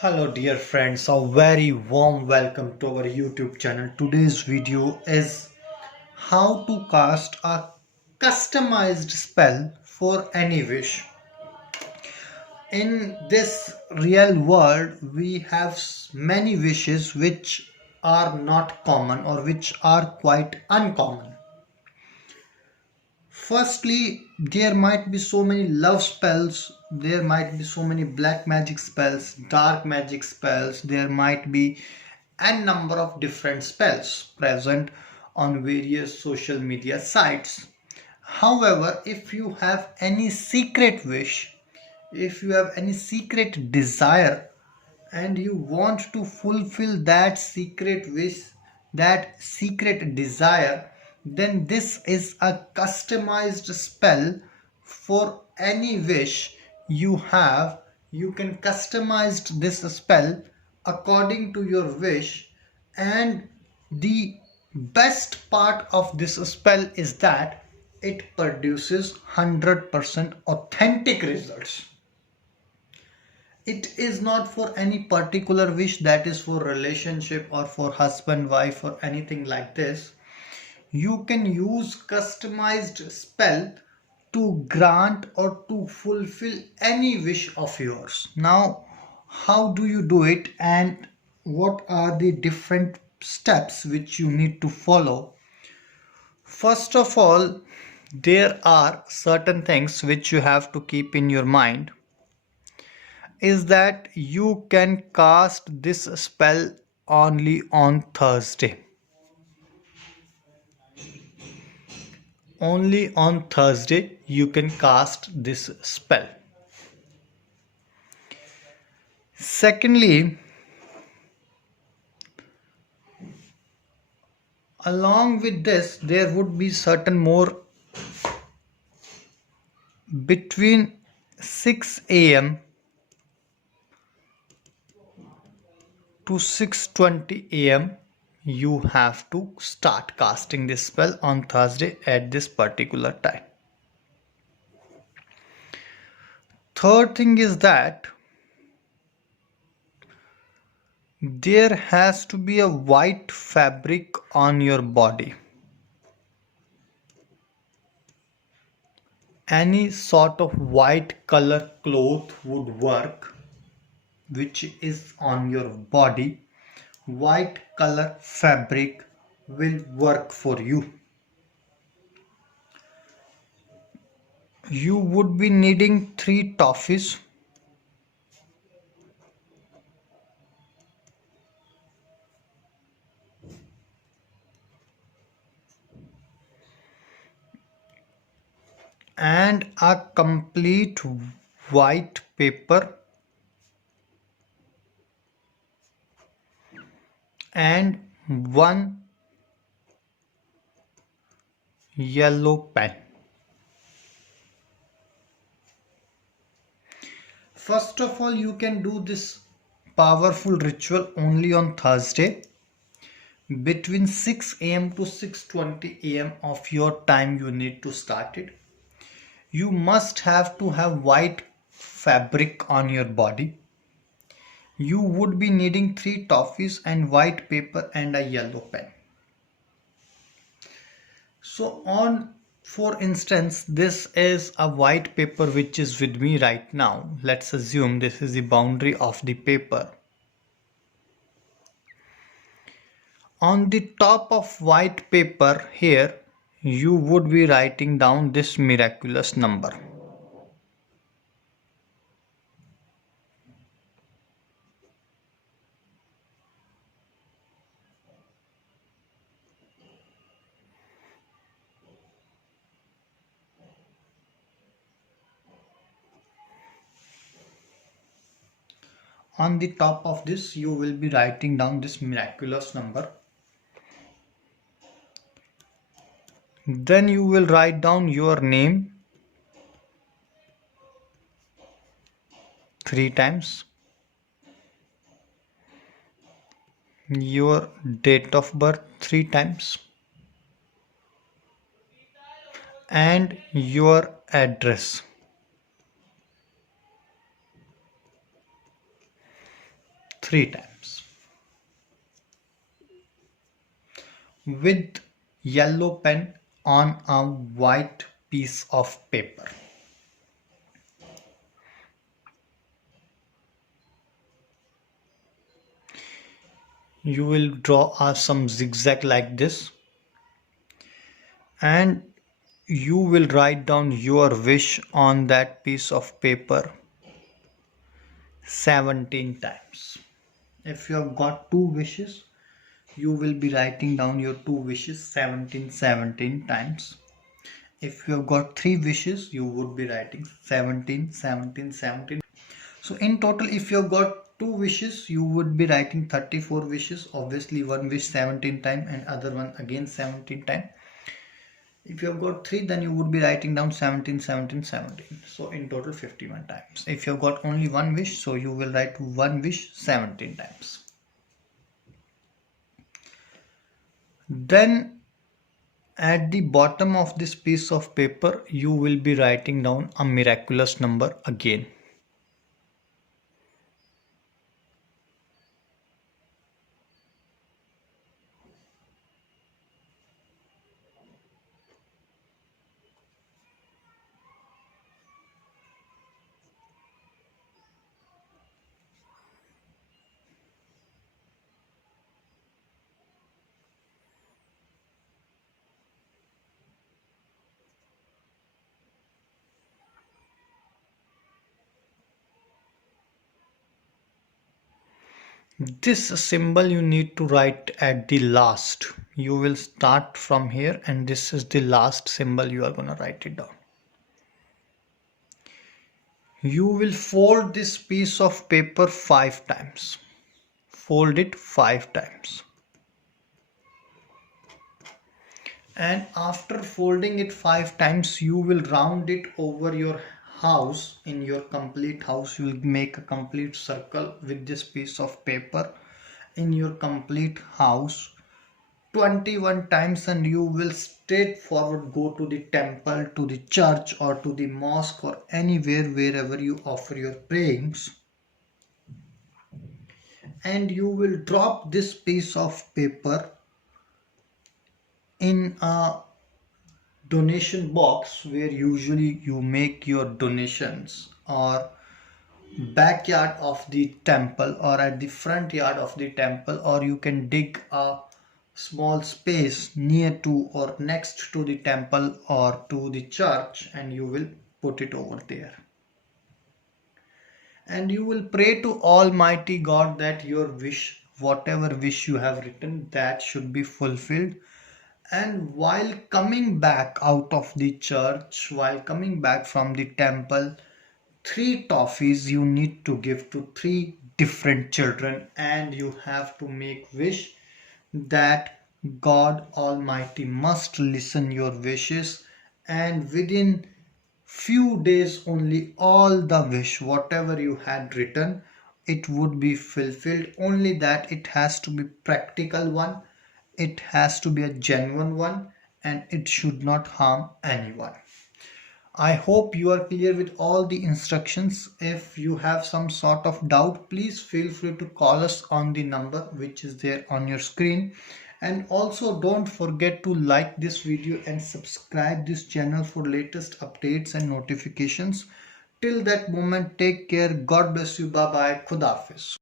Hello dear friends, a very warm welcome to our YouTube channel. Today's video is how to cast a customized spell for any wish. In this real world, we have many wishes which are not common or which are quite uncommon. Firstly, there might be so many love spells, there might be so many black magic spells, dark magic spells, there might be n number of different spells present on various social media sites. However, if you have any secret wish, if you have any secret desire, and you want to fulfill that secret wish, that secret desire, then this is a customized spell for any wish you have. You can customize this spell according to your wish, and the best part of this spell is that it produces 100% authentic results. It is not for any particular wish, that is for relationship or for husband wife or anything like this. You can use customized spell to grant or to fulfill any wish of yours. Now, how do you do it, and what are the different steps which you need to follow? First of all, there are certain things which you have to keep in your mind, is that you can cast this spell only on Thursday. Only on Thursday you can cast this spell. Secondly, along with this, there would be certain more between 6 a.m. to 6:20 a.m. you have to start casting this spell on Thursday at this particular time. Third thing is that there has to be a white fabric on your body. Any sort of white color cloth would work, which is on your body. White color fabric will work for you. You would be needing 3 toffees, and a complete white paper, and one yellow pen. First of all, you can do this powerful ritual only on Thursday between 6 a.m. to 6:20 a.m. of your time. You need to start it. You must have to have white fabric on your body. You would be needing 3 toffees and white paper and a yellow pen. So on, for instance, this is a white paper which is with me right now. Let's assume this is the boundary of the paper. On the top of white paper here, you would be writing down this miraculous number. On the top of this, you will be writing down this miraculous number. Then you will write down your name 3 times, your date of birth 3 times, and your address. 3 times. With yellow pen on a white piece of paper. You will draw some zigzag like this, and you will write down your wish on that piece of paper 17 times. If you have got 2 wishes, you will be writing down your 2 wishes 17 times. If you have got 3 wishes, you would be writing 17. So in total, if you have got 2 wishes, you would be writing 34 wishes. Obviously, one wish 17 times and other one again 17 times. If you have got 3, then you would be writing down 17. So in total 51 times. If you have got only one wish, so you will write one wish 17 times. Then at the bottom of this piece of paper, you will be writing down a miraculous number again. This symbol you need to write at the last. You will start from here and this is the last symbol you are going to write it down. You will fold this piece of paper 5 times. Fold it 5 times. And after folding it 5 times, you will round it over your house. In your complete house, you will make a complete circle with this piece of paper in your complete house 21 times, and you will straightforward go to the temple, to the church or to the mosque or anywhere wherever you offer your prayings, and you will drop this piece of paper in a donation box where usually you make your donations, or backyard of the temple or at the front yard of the temple, or you can dig a small space near to or next to the temple or to the church, and you will put it over there. And you will pray to Almighty God that your wish, whatever wish you have written, that should be fulfilled. And while coming back out of the church, while coming back from the temple, 3 toffees you need to give to 3 different children, and you have to make wish that God Almighty must listen your wishes, and within few days only all the wish whatever you had written, it would be fulfilled. Only that it has to be practical one, it has to be a genuine one, and it should not harm anyone. I hope you are clear with all the instructions. If you have some sort of doubt, please feel free to call us on the number which is there on your screen. And also don't forget to like this video and subscribe this channel for latest updates and notifications. Till that moment, take care. God bless you. Bye bye. Khuda Hafiz.